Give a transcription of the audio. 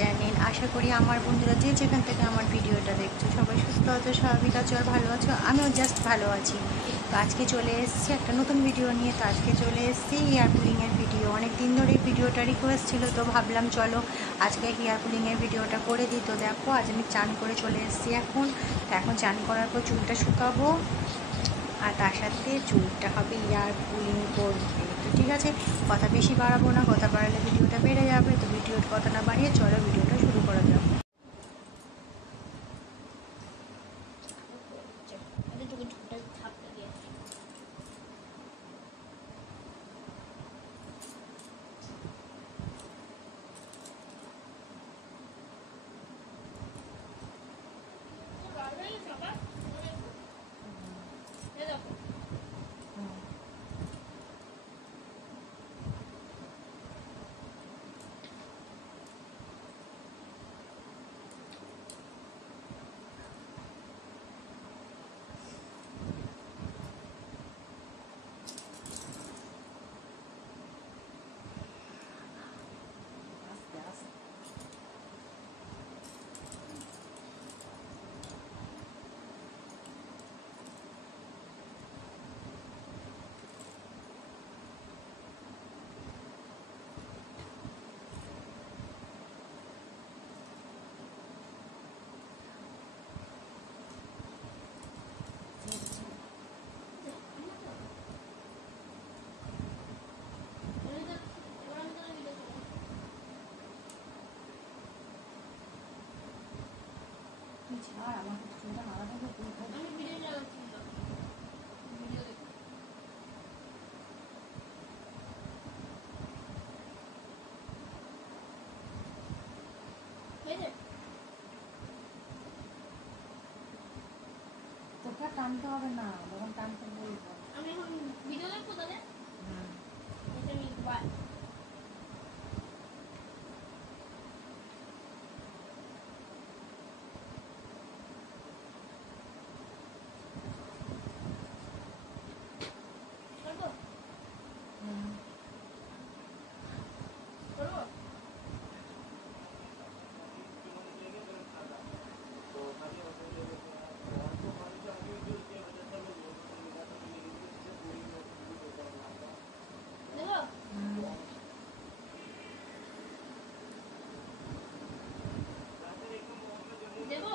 Channel. আশা করি আমার বন্ধুরা যে যেখান থেকে আমার ভিডিওটা দেখছো সবাই সুস্থ আছো, স্বাভাবিক আছো আর ভালো আছো। আমিও জাস্ট ভালো আছি। তো আজকে চলে এসেছি একটা নতুন ভিডিও নিয়ে। তো আজকে চলে এসেছি হেয়ার পুলিংয়ের ভিডিও। অনেক দিন ধরে এই ভিডিওটা রিকোয়েস্ট ছিল, তো ভাবলাম চলো আজকে হেয়ার পুলিংয়ের ভিডিওটা করে দিই। তো দেখো আজ আমি চান করে চলে এসেছি এখন। তো এখন চান করার পর চুলটা শুকাবো আর তার সাথে চুলটা হবে হেয়ার পুলিং করবে। তো ঠিক আছে, কথা বেশি বাড়াবো না, কথা বাড়ালে ভিডিওটা বেড়ে যাবে। তো ভিডিওর কথা না বাড়িয়ে চলো ভিডিওটা শুরু করা যাক। তোকে টানতে হবে না, যখন টানতে বলবো। আমি এখন ভিডিও দেখবো তাহলে। দেবো